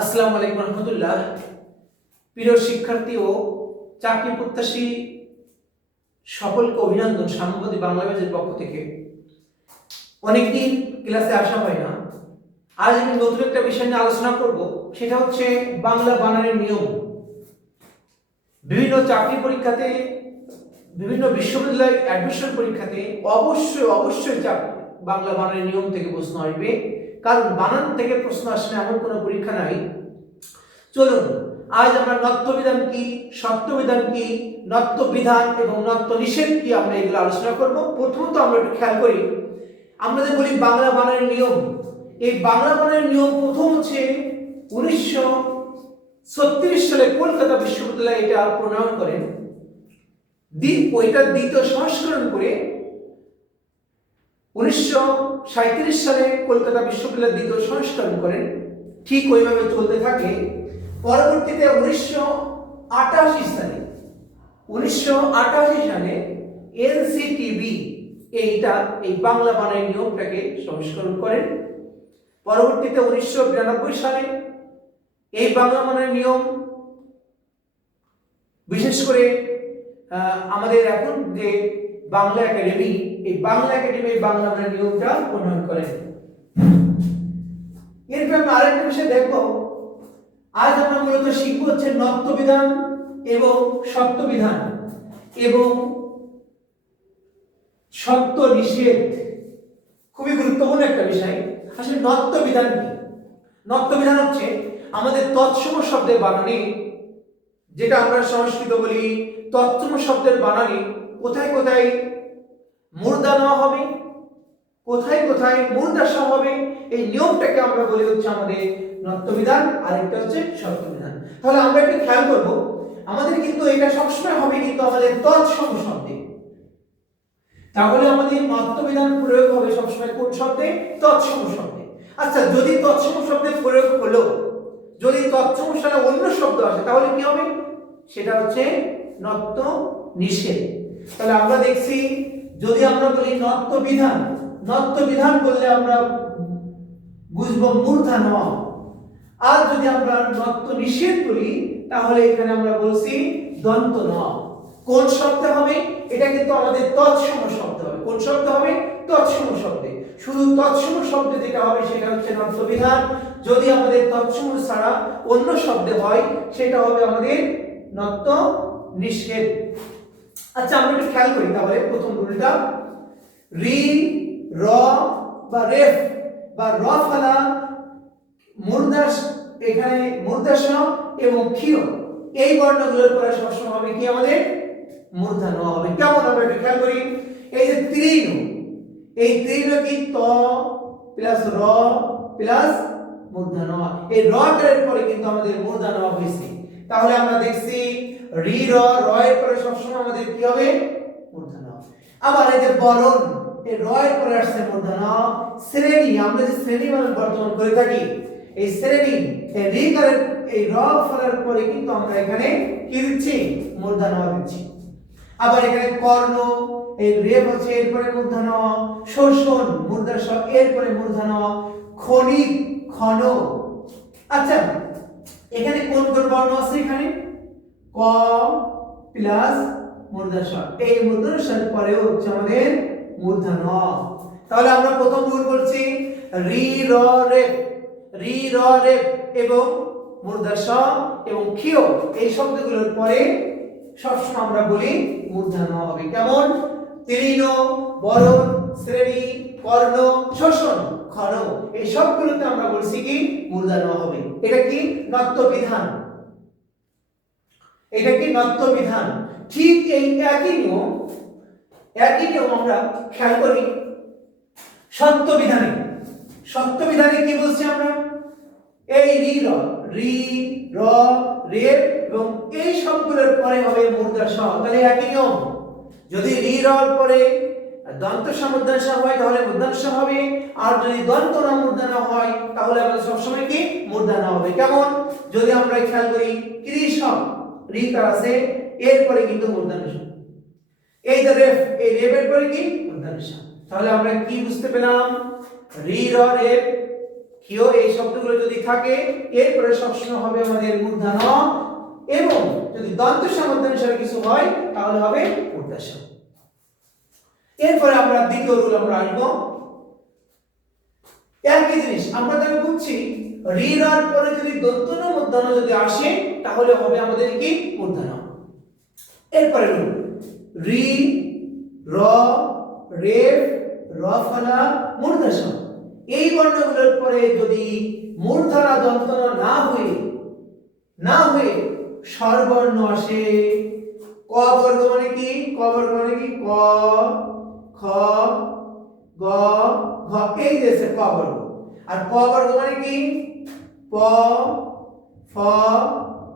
আসসালামু আলাইকুম রহমতুল্লাহ। প্রিয় শিক্ষার্থী ও চাকরি প্রত্যাশী, সকলকে অভিনন্দন সাম্যবাদী বাংলা ব্যাচের পক্ষ থেকে। অনেকদিন ক্লাসে আসা হয় না। আজ আমি নতুন একটা বিষয় নিয়ে আলোচনা করব, সেটা হচ্ছে বাংলা বানানের নিয়ম। বিভিন্ন চাকরি পরীক্ষাতে, বিভিন্ন বিশ্ববিদ্যালয় অ্যাডমিশন পরীক্ষাতে অবশ্যই অবশ্যই বাংলা বানানের নিয়ম থেকে প্রশ্ন আসবে। কারণ বানান থেকে প্রশ্ন আসে না এমন কোনো পরীক্ষা নাই। চলুন, আজ আমরা নত্য বিধান কি সত্য বিধান কি নত্য বিধান এবং নত্য নিষেধ কি আমরা এগুলো আলোচনা করব। প্রথমত আমরা একটু খেয়াল করি, আমরা যে বলি বাংলা বানানের নিয়ম, এই বাংলা বানানের নিয়ম প্রথম হচ্ছে উনিশশো ছত্রিশ সালে কলকাতা বিশ্ববিদ্যালয় এটা প্রণয়ন করেন দ্বিতীয় সংস্করণ করে উনিশশো সালে কলকাতা বিশ্ববিদ্যালয় দ্বিতীয় সংস্করণ করেন ঠিক ওইভাবে চলতে থাকে। পরবর্তীতে উনিশশো আটাশি সালে, উনিশশো আটাশি সালে এনসিটিভি এইটা, এই বাংলা বানাই নিয়মটাকে সংস্করণ করেন পরবর্তীতে উনিশশো বিরানব্বই সালে এই বাংলা বানাই নিয়ম, বিশেষ করে আমাদের এখন যে বাংলা একাডেমি এই বাংলা একাডেমি বাংলা নিয়মটা প্রণয়ন করেন এরপর আমরা আরেকটা বিষয় দেখব। আজ আমরা মূলত শিখব হচ্ছে নত্য বিধান এবং সত্য বিধান এবং সত্য নিষেধ খুবই গুরুত্বপূর্ণ একটা বিষয়। আসলে নত্য বিধান কি? নত্য বিধান হচ্ছে আমাদের তৎসম শব্দের বানানে, যেটা আমরা সংস্কৃত বলি, তৎসম শব্দের বানানে কোথায় কোথায় মুর্দা নেওয়া হবে, কোথায় কোথায় মুর্দাসা হবে, এই নিয়মটাকে আমরা বলি হচ্ছে আমাদের নত্যবিধান আরেকটা হচ্ছে সত্যবিধান তাহলে আমরা একটু খেয়াল করব, আমাদের কিন্তু এটা সবসময় হবে কিন্তু আমাদের তৎসম শব্দে তাহলে আমাদের নত্যবিধান প্রয়োগ হবে সবসময় কোন শব্দে? তৎসম শব্দে আচ্ছা যদি তৎসম শব্দে প্রয়োগ হলো, যদি তৎসম সাথে অন্য শব্দ আসে, তাহলে কি হবে? সেটা হচ্ছে নত্য নিষেধ। তাহলে আমরা দেখছি যদি আমরা বলি নত্য বিধান নত্য বিধান বললে আমরা বুঝব মূর্ধা ন আর যদি আমরা নত্য নিষেধ করি তাহলে এখানে আমরা বলছি দন্ত ন কোন শব্দে হবে? এটা কিন্তু আমাদের তৎসম শব্দ হবে। কোন শব্দ হবে? তৎসম শব্দে। শুধু তৎসম শব্দে যেটা হবে, সেটা হচ্ছে নত্য বিধান যদি আমাদের তৎসম ছাড়া অন্য শব্দে হয়, সেটা হবে আমাদের নত্য নিষেধ। আচ্ছা আমরা একটু খেয়াল করি তাহলে প্রথম রুলটা রি র বা রেফ বা র ফালা মুর্দাস এখানে মুর্দাস এবং ক্ষীয় এই বর্ণগুলোর পরে সবসময় হবে কি আমাদের? মূর্ধন্য হবে। কেমন? আমরা একটু খেয়াল করি। এই যে ত্রিন, এই ত্রিন কি ত প্লাস র প্লাস মূর্ধন্য এই র টার পরে কিন্তু আমাদের মূর্ধন্য হয়েছে। তাহলে আমরা দেখছি রি র র এর পরে সবসময় আমাদের কি হবে? মূর্ধন্য আবার এই যে বরণ, এই র এর পরে আসছে মূর্ধন্য শ্রেণি, আমরা যে শ্রেণি মানে বর্তমান করে থাকি, এই শ্রেণি, এই রিকারের এই র ফলের পরে কিন্তু আমরা এখানে কি দিচ্ছি? মূর্ধন্য দিচ্ছি। আবার এখানে কর্ণ, এই রেপ হচ্ছে এরপরে মূর্ধন্য শোষণ মূর্ধাস এরপরে মূর্ধন্য খনিক ক্ষণ আচ্ছা এখানে কোন কোন বর্ণ আছে এখানে? ক প্লাস মূর্ধাস এই মূর্ধাসের পরে হচ্ছে আমাদের মূর্ধন্য তাহলে আমরা প্রথম রুল করছি। রি, র রেপ রি, র রেপ এবং মূর্ধাস এবং ক্ষিয় এই শব্দগুলোর পরে সবসময় আমরা বলি মূর্ধন্য হবে। কেমন? তৃণ, বরণ, শ্রেণি, কর্ণ, শোষণ, ক্ষণ। এই সবগুলোতে আমরা বলছি কি মূর্ধন্য হবে। এটা কি? নত্য বিধান এটা কি নত্য বিধান ঠিক এই একই নিয়ম একই নিয়ম আমরা খেয়াল করি সত্য বিধানে সত্য বিধানে কি বলছি আমরা? এই রি, র রি, র, রে এবং এই সবগুলোর পরে হবে মূর্ধা স। তাহলে একই নিয়ম। যদি রি রর পরে দন্ত সমুদ্রাংশ হয়, তাহলে মূর্ধাংশ হবে। আর যদি দন্ত না মূর্ধনা হয়, তাহলে আমাদের সবসময় কি? মুদ্রা না হবে। কেমন? যদি আমরা খেয়াল করি কৃষক রি কার আছে, এরপরে কিন্তু মূর্ধন্য এই যে রেফ, এই রেফের পরে কি? মূর্ধন্য তাহলে আমরা কি বুঝতে পেলাম? রি, র, রেফ হিও এই শব্দগুলো যদি থাকে, এরপরে সবসময় হবে আমাদের মূর্ধন্য এবং যদি দন্ত সামর্থ্যানুসারে কিছু হয়, তাহলে হবে উর্দাস এরপরে আমরা দ্বিতীয় রুল আমরা আসব। একই জিনিস, আমরা তাহলে বুঝছি রির আর পরে যদি দন্তন মূর্ধন্য যদি আসে, তাহলে হবে আমাদের কি? মূর্ধন্য এরপরে রি, র, রেফ, র ফলা মূর্ধস এই বর্ণগুলোর পরে যদি মূর্ধনা দন্তন না হয়ে না হয়ে স্বরবর্ণ আসে, ক বর্গ মানে কি? ক বর্গ মানে কি? ক, খ, গ, ঘ। এই দেশে ক বর্গ। আর ক বর্গ মানে কি? প, ফ,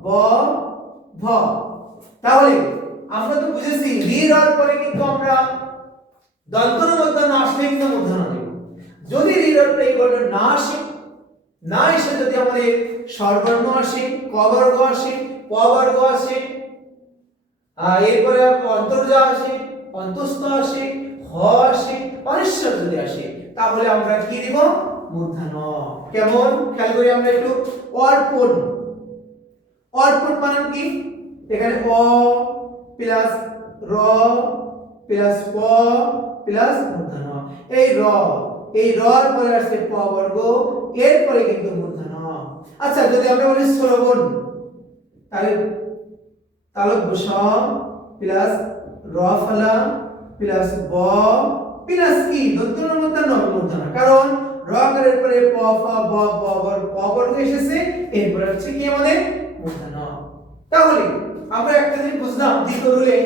ব, ভ। তাহলে আমরা তো বুঝেছি রি র পরে কিন্তু আমরা। দন্তন মধ্যনা আসলে কিন্তু মূর্ধন্য নেব। যদি রি র পরে এই বর্ণ না আসে, না এসে যদি আমাদের স্বরবর্ণ আসে, ক বর্গ আসে, প বর্গ আসে এরপরে অন্তর্জা আসে, অন্তস্থ আসে, হ আসে অনিশ্বর যদি আসে, তাহলে আমরা কি দিব মূর্ধন্য কেমন? খেয়াল করি আমরা একটু। অর্পণ। অর্পণ মানে কি? এখানে অ প্লাস র প্লাস প প্লাস মূর্ধন্য এই র এই র এর পরে আসছে প বর্গ, এর পরে কিন্তু মূর্ধন্য আচ্ছা যদি আমরা বলি শ্রবণ, তাহলে তালব্য স প্লাস র ফলা প্লাস ব প্লাস কি দন্তন মূর্ধন্য মূর্ধন্য কারণ র এর পরে প ফ ব ব প বর্গ এসেছে। এরপরে হচ্ছে কি আমাদের? মূর্ধন্য তাহলে আমরা একটা জিনিস বুঝলাম দ্বিতীয় রুলে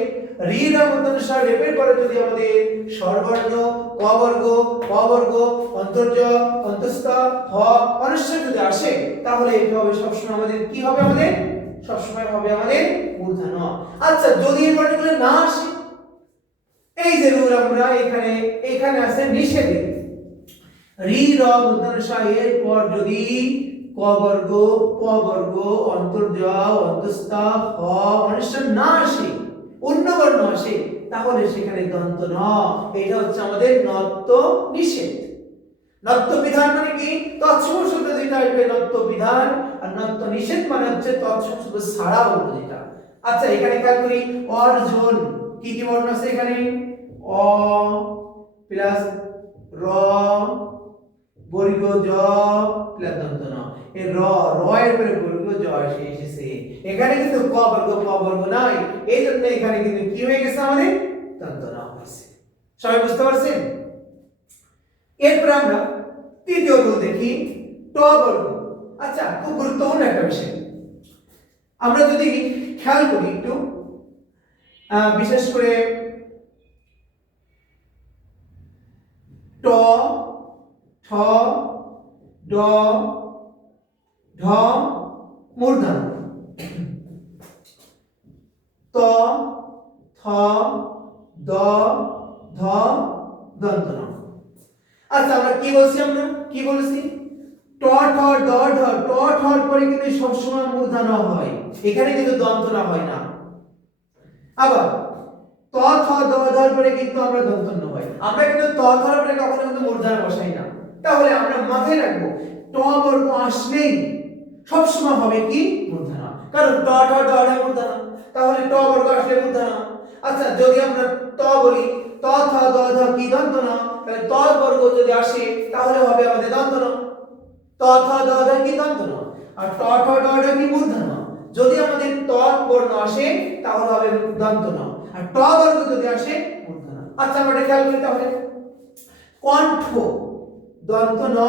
রি রা মূর্ধন্য স্বর রেপের পরে যদি আমাদের স্বরবর্ণ ক বর্গ ক বর্গ অন্তর্জ অন্তস্থ হ অনস্বর যদি আসে, তাহলে এটা হবে সবসময় আমাদের কি হবে আমাদের? সবসময় হবে আমাদের মূর্ধন্য আচ্ছা যদি এই বর্ণগুলো না আসে, এই যে রুল আমরা এখানে এখানে আছে নিষেধে। রি র মূর্ধন্য এর পর যদি ক বর্গ প বর্গ অন্তর্জ, অন্তস্থ, হ অনস্বর না আসে অন্য বর্ণ আসে, তাহলে সেখানে দন্ত ন। এটা হচ্ছে আমাদের নত্ব নিষেধ। নত্ব বিধান মানে কি? তৎসম শব্দ যেটা আসবে নত্ব বিধান, আর নত্ব নিষেধ মানে হচ্ছে তৎসম শব্দ ছাড়া অন্য যেটা। আচ্ছা এখানে খেয়াল করি, অর্জন, কি কি বর্ণ আছে এখানে? অ, প্লাস র বর্গ জ প্লাস দন্ত ন। এই র র এর পরে বর্গ জ এসে এসেছে। এখানে কিন্তু ক বর্গ ক বর্গ নাই। এই জন্য এখানে কিন্তু কি হয়ে গেছে আমাদের? দন্ত ন হয়েছে সবাই বুঝতে পারছেন? এরপর আমরা তৃতীয় রুল দেখি, ট বর্গ। আচ্ছা খুব গুরুত্বপূর্ণ একটা বিষয়। আমরা যদি খেয়াল করি একটু বিশেষ করে ট ঠ, ড, ঢ মূর্ধন্য ত, থ, দ, ধ দন্ত আচ্ছা আমরা কি বলছি আমরা? কি বলেছি? ট, ঠ, ড, ঢ, ট ঠর পরে কিন্তু সবসময় মূর্ধন্য হয়। এখানে কিন্তু দন্ত হয় না। আবার, ত, থ, দ, ধর পরে কিন্তু আমরা দন্তন্য হয়। আমরা কিন্তু ত, ধর পরে কখনো কিন্তু মূর্ধন্য বসাই না। তাহলে আমরা মাথায় রাখব ট বর্গ আসলেই সবসময় হবে কি? মূর্ধন্য কারণ ট ঠ ড ঢ মূর্ধন্য তাহলে ট বর্গ আসলে মূর্ধন্য আচ্ছা যদি আমরা ত বলি, ত, থ দ ধ, কি দন্ত না, তাহলে ত বর্গ যদি আসে, তাহলে হবে আমাদের দন্ত না। ত, থ, দ ধ কি দন্ত না। আর ট, ঠ ড ঢ কি মূর্ধন্য যদি আমাদের ত বর্ণ আসে, তাহলে হবে দন্ত না। আর ট বর্গ যদি আসে মূর্ধন্য আচ্ছা আমরা খেয়াল করি তাহলে। কণ্ঠ। দন্ত ন,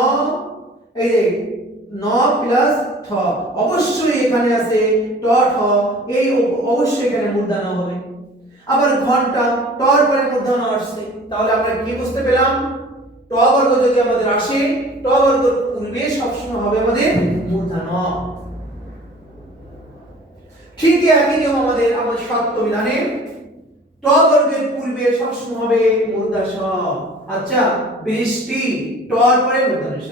এই যে ন প্লাস ঠ, অবশ্যই এখানে আছে ট, ঠ, এই অবশ্যই এখানে মূর্ধন্য হবে। আবার ঘণ্টা টর পরে মূর্ধন্য আসছে। তাহলে আমরা কি বুঝতে পেলাম? ট বর্গ যদি আমাদের আসে, ট বর্গ পূর্বে সবসময় হবে আমাদের মূর্ধন্য ঠিক একই নিয়ম আমাদের আমাদের সত্য বিধানে ট বর্গের পূর্বে সবসময় হবে মূর্ধাস আচ্ছা বৃষ্টি। টর পরে মূর্ধাস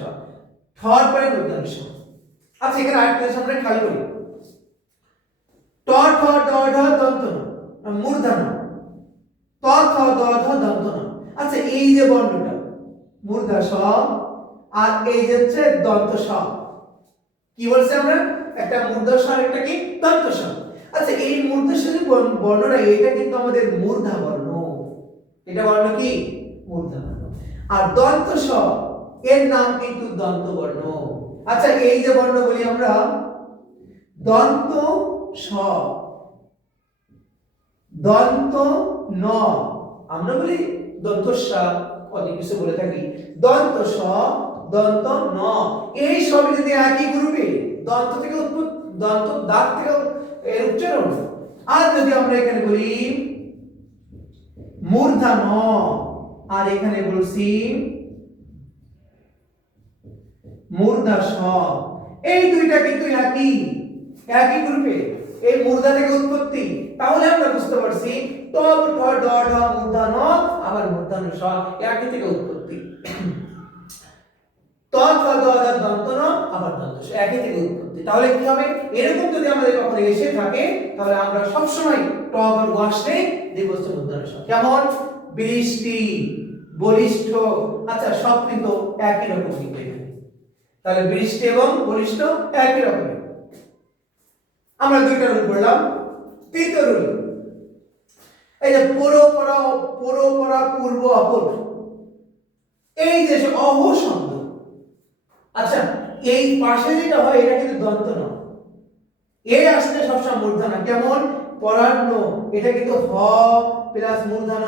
ঠর পরে মূর্ধাস আচ্ছা এখানে জিনিস আমরা খেয়াল করি। ট ঠ ড ঢ দন্ত ন মূর্ধন্য। ত, থ দ ধ দন্ত আচ্ছা এই যে বর্ণটা, মূর্ধা, স, আর এই যে হচ্ছে দন্ত, স। কি বলছে আমরা? একটা মূর্ধস্ব আর একটা কি? দন্ত, স। আচ্ছা এই যে বর্ণ- বর্ণটা, এটা কিন্তু আমাদের মূর্ধা বর্ণ। এটা বর্ণ কি? মূর্ধা বর্ণ। আর দন্ত এর নাম কিন্তু দন্ত বর্ণ। আচ্ছা এই যে বর্ণ বলি আমরা, দন্ত স। দন্ত ন। আমরা বলি দন্ত অনেক কিছু বলে থাকি। দন্ত স, দন্ত ন। এই সবই যদি একই গ্রুপে, দন্ত থেকে উৎপত্তি দন্ত দাঁত থেকে এর উচ্চারণ। আর যদি আমরা এখানে বলি, মূর্ধা ন। আর এখানে বলছি মূর্ধা স এই দুইটা কিন্তু একই একই গ্রুপে। এই মূর্ধা থেকে উৎপত্তি, তাহলে আমরা বুঝতে পারছি তব ড, ঢ মূর্ধা ন, আবার মূর্ধা ন স, একই থেকে উৎপত্তি। তাহলে কি হবে? এরকম যদি আমাদের কখনো এসে থাকে, তাহলে আমরা সব সময় ট আবার আসলে কেমন? বৃষ্টি। বলিষ্ঠ আচ্ছা সব কিন্তু একই রকম তাহলে বৃষ্টি এবং বলিষ্ঠ একই রকম। আমরা দুইটা রুল পড়লাম। তৃতীয় রুল এই যে পরপরা পরপরা পূর্ব অপর। এই যে অহ শব্দ আচ্ছা এই পাশে যেটা হয়, এটা কিন্তু দন্ত না এ আসলে সবসময় মূর্ধনা। কেমন? পরান্ন এটা কিন্তু হ প্লাস মূর্ধন্য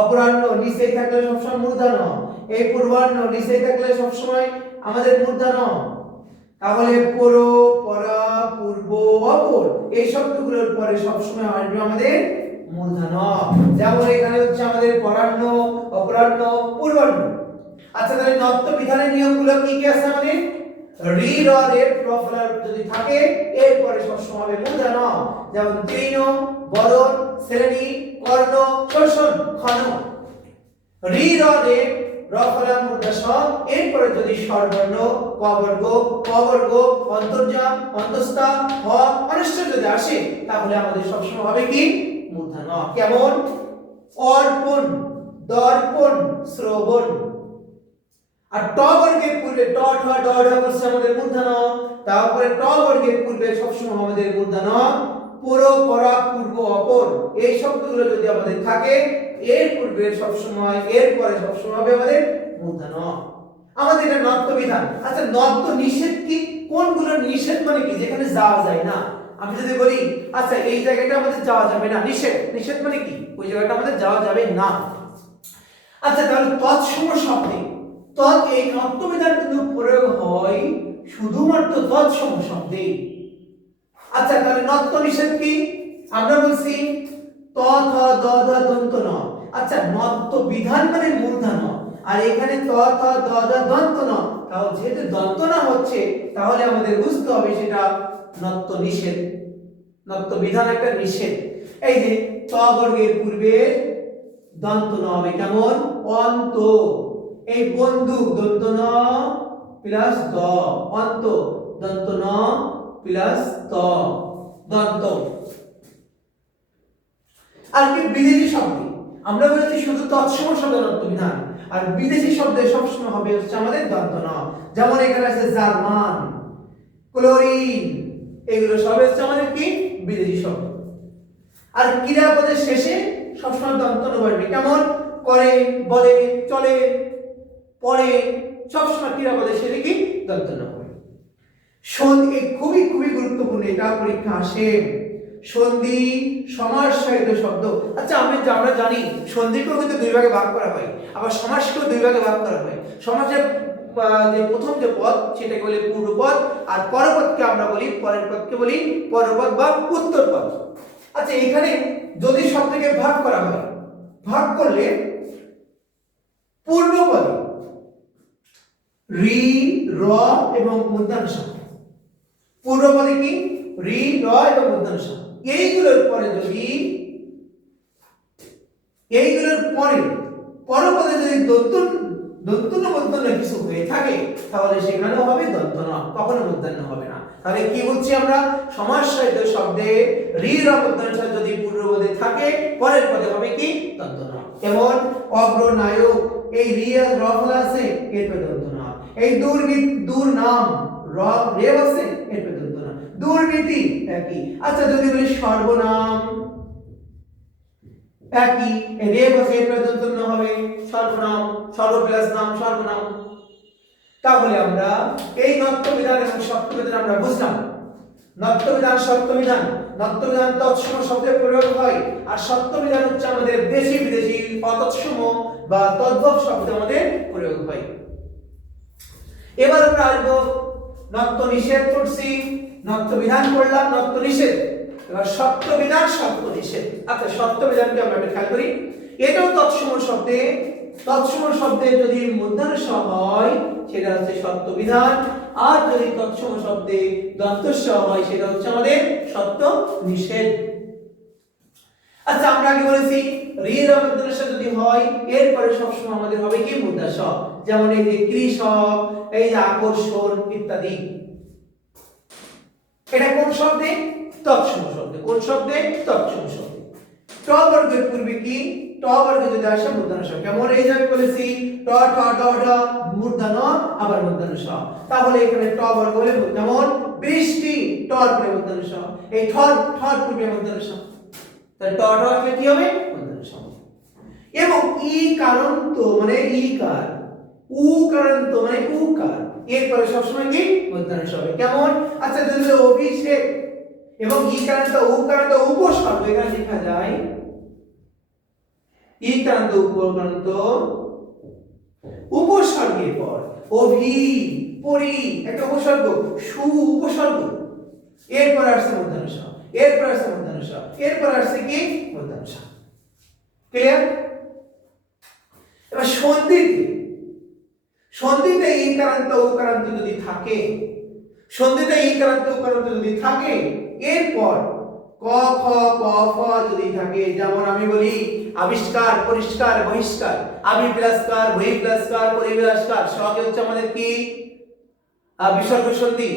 অপরাহ্ন নিচে থাকলে সবসময় মূর্ধন্য এই পূর্বাহ্ন নিচে থাকলে সবসময় আমাদের মূর্ধন্য তাহলে পর, পরা, পূর্ব, অপর, এই শব্দগুলোর পরে সবসময় আসবে আমাদের মূর্ধন্য যেমন এখানে হচ্ছে আমাদের পরাহ্ন, অপরাহ্ন, পূর্বাহ্ন। আচ্ছা তাহলে নত্ব বিধানের নিয়মগুলো কি কি আছে আমাদের? রি র রে প্রফলার যদি থাকে, এরপরে সবসময় হবে মূর্ধন্য যেমন তৃণ বদন শ্রেণি কর্ণ শোষণ ক্ষণ রি র রে রফলা মূর্ধা স এরপরে যদি স্বরবর্ণ ক বর্গ ক বর্গ অন্তর্জাম, অন্তস্থা, হ, অনিষ্ট যদি আসে, তাহলে আমাদের সবসময় হবে কি? মূর্ধন্য। কেমন? অর্পণ, দর্পণ, শ্রবণ। আর ট বর্গের পূর্বে ট, ঠ, ড, ঢ বসছে আমাদের মূর্ধন্য। তারপরে ট বর্গের পূর্বে সবসময় আমাদের মূর্ধন্য পুর পরা পূর্ব, অপর, এই শব্দগুলো যদি আমাদের থাকে, এর পূর্বে সবসময়, এর পরে সবসময় হবে আমাদের মূর্ধন্য। আমাদের এটা নত্য বিধান আচ্ছা নত্য নিষেধ কি? কোনগুলো নিষেধ মানে কি? যেখানে যাওয়া যায় না। আমি যদি বলি আচ্ছা এই জায়গাটা আমাদের যাওয়া যাবে না। নিষেধ। নিষেধ মানে কি? ওই জায়গাটা আমাদের যাওয়া যাবে না। আচ্ছা তাহলে তৎসম শব্দে, তৎ এই নত্যবিধান কিন্তু প্রয়োগ হয় শুধুমাত্র তৎসম শব্দে। আচ্ছা তাহলে নত্য নিষেধ কি? আমরা বলছি ত, থ, দ দ দন্ত ন। আচ্ছা নত্য বিধান মানে মূর্ধন্য আর এখানে ত, থ, দ দ দন্ত ন। তাহলে যেহেতু দন্ত না হচ্ছে, তাহলে আমাদের বুঝতে হবে সেটা নত্য নিষেধ। নত্য বিধান একটা নিষেধ। এই যে ত বর্গের পূর্বে দন্ত ন হবে কেমন? অন্ত। এই বন্দুক, দন্ত ন প্লাস দ। অন্ত, দন্ত ন প্লাস দন্ত। আর কি বিদেশি শব্দ? আমরা বলেছি শুধু তৎসম শব্দ দন্ত বিধান। আর বিদেশি শব্দে সবসময় হবে হচ্ছে আমাদের দন্ত ন। যেমন এখানে আছে জার্মান, ক্লোরিন, এগুলো সব হচ্ছে আমাদের কি? বিদেশি শব্দ। আর ক্রিয়াপদের শেষে সবসময় দন্ত ন বসবে কেমন? করে, বলে, চলে, পড়ে, সবসময় ক্রিয়াপদের শেষে কি? দন্ত ন। হবে সন্ধি খুবই খুবই গুরুত্বপূর্ণ, এটা পরীক্ষা আসে। সন্ধি সমাস সহিত শব্দ। আচ্ছা আমি আমরা জানি, সন্ধিকেও কিন্তু দুই ভাগে ভাগ করা হয়, আবার সমাসকেও দুই ভাগে ভাগ করা হয়। সমাজের যে প্রথম যে পদ, সেটাকে বলি পূর্বপদ, আর পরপদকে আমরা বলি, পরের পদকে বলি পরপদ বা উত্তর পদ। আচ্ছা এখানে যদি শব্দকে ভাগ করা হয়, ভাগ করলে পূর্বপদে রি, র এবং মূর্ধাংশ পূর্বপদে কি? রি, র এবং মূর্ধাংশ এইগুলোর পরে যদি, এইগুলোর পরে পরপদে যদি দন্তন দন্তন মূর্ধন্য কিছু হয়ে থাকে, তাহলে সেখানেও হবে দন্তন কখনো মূর্ধন্য হবে না। তাহলে কি বলছি আমরা? সমাস সাহিত্য শব্দে রি, র মূর্ধন্য যদি পূর্বপদে থাকে, পরের পদে হবে কি? দন্তন যেমন অগ্রনায়ক। এই রিয়া রফল আছে, এরপরে দন্ত না এই দুর্নীতি দূর নাম, র, রেব আছে দুর্নীতি, একই। আচ্ছা যদি বলি সর্বনাম, একই। এই রেব আছে না হবে সর্বনাম সর্ব প্লাস নাম, সর্বনাম। তাহলে আমরা এই নত্য বিধান এবং সত্য বিধান আমরা বুঝলাম। নত্য বিধান সত্য বিধান নত্য বিধান তৎসম শব্দে প্রয়োগ হয়। আর সপ্তবিধান হচ্ছে আমাদের দেশি বিদেশি অতৎসম বা তদ্ভব শব্দে আমাদের প্রয়োগ হয়। এবার আমরা আসব নত্য নিষেধ করছি নত্য বিধান করলাম নত্য নিষেধ। এবার সত্য বিধান সত্য নিষেধ। আচ্ছা সত্য বিধানকে আমরা একটু করি। এটাও তৎসম শব্দে। তৎসম শব্দে যদি মূর্ধন্য হয়, সেটা হচ্ছে সত্য বিধান আর যদি তৎসম শব্দে দন্তস্ব হয়, সেটা হচ্ছে আমাদের সত্য নিষেধ। আচ্ছা আমরা আগে বলেছি, ঋণ মূর্ধন্য যদি হয়, এরপরে সবসময় আমাদের হবে কি? মুদ্রাস যেমন এই যে কৃষক, এই যে আকর্ষণ ইত্যাদি। এটা কোন শব্দে? তৎসম শব্দে। কোন শব্দে? তৎসম শব্দে। ট বর্গের পূর্বে কি? ট বর্গে যদি আসে মূর্ধন্য স। কেমন? এই যে বলেছি, ট ট ড ট মূর্ধন্য, আবার মূর্ধন্য স। তাহলে এখানে ট বর্গ হলে যেমন বৃষ্টি টর পরে মূর্ধন্য স। এই ঠর ঠর পূর্বে মূর্ধন্য স। তাহলে ট ট আসলে কি হবে? মূর্ধন্য স এবং ই কারণ তো মানে ই কার উ কারন্ত মানে উ কার এরপরে সবসময় কি? স হবে কেমন? আচ্ছা যদি অভিষেক এবং ই কারন্ত উ কারন্ত উপসর্গ। এখানে লেখা যায় ই কারন্ত উপকারান্ত উপসর্গের পর। অভি, পরি, একটা উপসর্গ সু উপসর্গ এরপর আসছে মূর্ধন্য স এরপর আসছে মূর্ধন্য স এরপর আসছে কি? মূর্ধন্য স ক্লিয়ার এবার সন্ধিতে সন্ধিতে ই কারান্ত উকারান্ত যদি থাকে, সন্ধিতে ই কারান্ত উকারান্ত যদি থাকে, এরপর ক, খ, ক, ফ যদি থাকে, যেমন আমি বলি, আবিষ্কার, পরিষ্কার, বহিষ্কার আবি প্লাসকার বহি প্লাসকার পরিবিলাসকার সবই হচ্ছে আমাদের কি? বিসর্গ সন্ধি।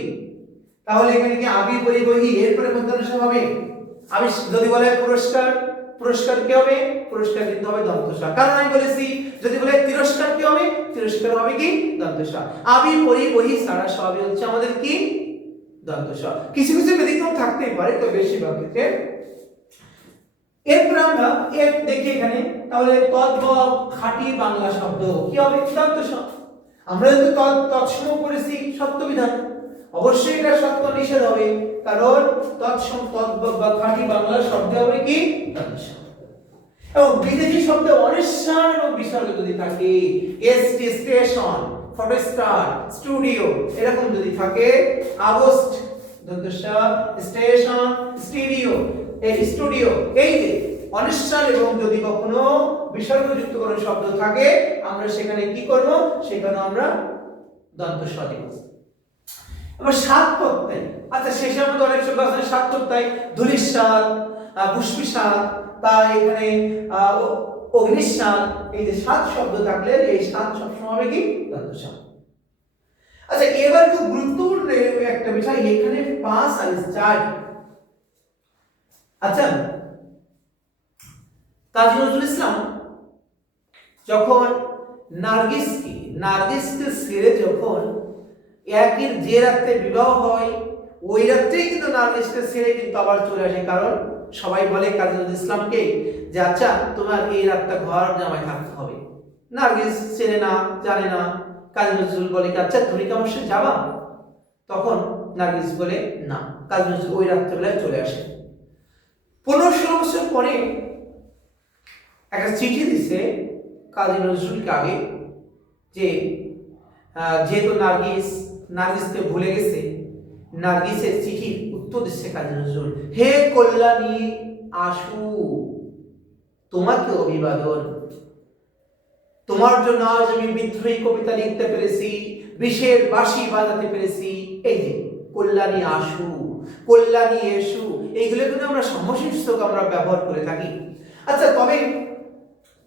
তাহলে এখানে কি আবি, পরি, বহি, এরপরে মধ্যাংশ হবে? আমি যদি বলে পুরস্কার পুরস্কার কি হবে? পুরস্কার কিন্তু হবে দন্তসা কারণ আমি বলেছি যদি বলে তিরস্কার কি হবে? তিরস্কার হবে কি? দন্তসা আবি, পরি, বহি, সারা সবই হচ্ছে আমাদের কি? দন্তসা কিছু কিছু ব্যতিক্রম থাকতেই পারে, তো বেশিরভাগ ক্ষেত্রে। এরপর আমরা এর দেখি এখানে, তাহলে তদ্ভব খাঁটি বাংলা শব্দ কি হবে? দন্তস আমরা যদি তৎ তৎসম করেছি সত্য বিধান অবশ্যই এটা সত্য নিষেধ হবে, কারণ তৎসম তদ্ভব বা খাঁটি বাংলা শব্দ হবে কি? দন্তস এবং বিদেশি শব্দে অনিশ্চার এবং বিসর্গ যদি থাকে এসটি স্টেশন ফটোস্টার স্টুডিও এরকম যদি থাকে আগস্ট স্টেশন স্টুডিও এই স্টুডিও এই যে অনিশ্চার এবং যদি কখনো বিসর্গযুক্ত কোনো শব্দ থাকে, আমরা সেখানে কি করব? সেখানে আমরা দন্তস্ব দিব। এবার সাত প্রত্যয়। আচ্ছা শেষের মধ্যে অনেক শব্দ আছে, সাত প্রত্যয়। ধুলিস্বাদ পুষ্পিসাদ তা এখানে আহ, অ- অগ্নিস্বাদ এই যে সাত শব্দ থাকলে এই সাত সবসময় হবে কি? দন্তস্ব আচ্ছা এবার খুব গুরুত্বপূর্ণ একটা বিষয় এখানে পাঁচ আর চার। আচ্ছা কাজী নজরুল ইসলাম যখন নার্গিসকে নার্গিসকে ছেড়ে যখন একের যে রাত্রে বিবাহ হয় ওই রাত্রেই কিন্তু নার্গিসকে ছেড়ে কিন্তু আবার চলে আসে কারণ সবাই বলে কাজী ইসলামকে যে আচ্ছা তোমার এই রাতটা ঘর জামাই থাকতে হবে। নার্গিস চেনে না, জানে না। কাজী নজরুল বলে কি আচ্ছা তুমি কি আমার যাবা? তখন নার্গিস বলে, না, কাজী নজরুল ওই রাত্রেবেলায় চলে আসে। পনেরো ষোলো বছর পরে একটা চিঠি দিছে কাজী নজরুলকে আগে যে যেহেতু নার্গিস, নার্গিসকে ভুলে গেছে, নার্গিসের চিঠির উত্তর দিচ্ছে কাজী নজরুল হে কল্যাণী আশু তোমাকে অভিবাদন। তোমার জন্য আজ আমি বিদ্রোহী কবিতা লিখতে পেরেছি, বিষের বাঁশি বাজাতে পেরেছি। এই যে, কল্যাণী আশু কল্যাণী, এসু, এইগুলো কিন্তু আমরা সমশীর্ষক আমরা ব্যবহার করে থাকি। আচ্ছা তবে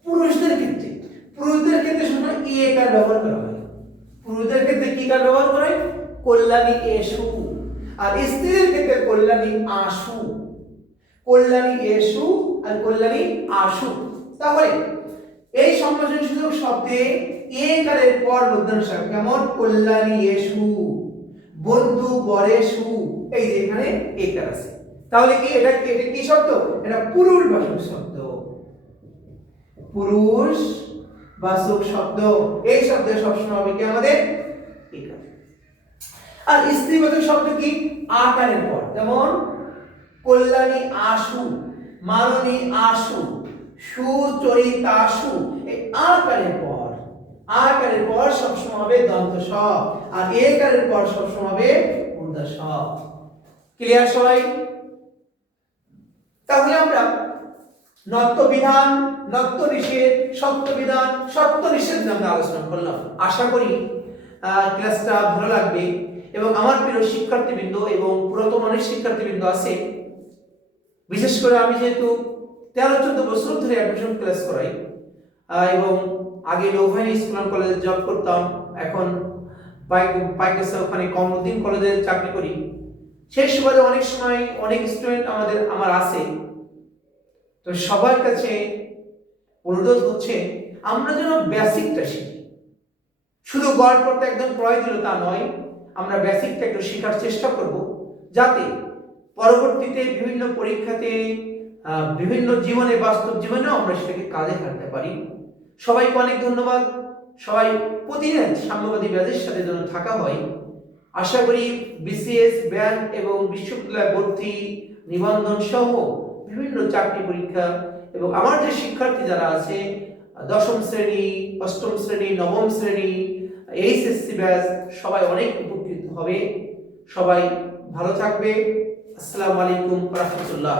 পুরুষদের ক্ষেত্রে পুরুষদের ক্ষেত্রে ই এ কার ব্যবহার করা হয়? পুরুষদের ক্ষেত্রে কি কার ব্যবহার করে কল্যাণী, এসু আর স্ত্রীদের ক্ষেত্রে কল্যাণী আশু। কল্যাণী এসু আর কল্যাণী আশু। তাহলে এই সম্ভাষণ সূচক শব্দে এ কারের পর মধ্যাংশ কেমন? কল্যাণী এসু, বন্ধু বরেশু এই যে এখানে এ কার আছে। তাহলে কি এটা এটা কি শব্দ? এটা পুরুষ বাসক শব্দ। পুরুষ বাচক শব্দ। এই শব্দে সবসময় হবে কি আমাদের? আর স্ত্রীবাচক শব্দ কি? আকারের পর। যেমন, কল্যাণী আশু মাননী আশু, সুচরিতাশু, এই আকারের পর। আকারের পর সবসময় হবে দন্ত স আর একারের পর সবসময় হবে ঊর্ধ্ব স ক্লিয়ার সবাই? তাহলে আমরা নত্য বিধান নত্য নিষেধ সত্য বিধান সত্য নিষেধ আমরা আলোচনা করলাম। আশা করি ক্লাসটা ভালো লাগবে। এবং আমার প্রিয় শিক্ষার্থীবৃন্দ এবং পুরাতন অনেক শিক্ষার্থীবৃন্দ আছে, বিশেষ করে আমি যেহেতু তেরো চোদ্দ বছর ধরে অ্যাডমিশন ক্লাস করাই এবং আগে নৌবাহিনী স্কুল কলেজে জব করতাম, এখন বাইক ওখানে কমরুদ্দিন কলেজে চাকরি করি। সেই সুবাদে অনেক সময় অনেক স্টুডেন্ট আমাদের, আমার আছে। তো সবার কাছে অনুরোধ হচ্ছে, আমরা যেন বেসিকটা শিখি। শুধু গল্পটা একদম প্রয় দিল তা নয়, আমরা বেসিকটা একটু শেখার চেষ্টা করব যাতে পরবর্তীতে বিভিন্ন পরীক্ষাতে বিভিন্ন জীবনে, বাস্তব জীবনেও আমরা সেটাকে কাজে লাগাতে পারি। সবাইকে অনেক ধন্যবাদ। সবাই প্রতিদিন সাম্যবাদী ব্যাজের সাথে যেন থাকা হয়। আশা করি বিসিএস ব্যাংক এবং বিশ্ববিদ্যালয় ভর্তি নিবন্ধন সহ বিভিন্ন চাকরি পরীক্ষা এবং আমার যে শিক্ষার্থী যারা আছে দশম শ্রেণি, অষ্টম শ্রেণি, নবম শ্রেণি, এইচএসসি ব্যাচ সবাই অনেক উপকৃত হবে। সবাই ভালো থাকবে। আসসালামু আলাইকুম রহমতুল্লাহ।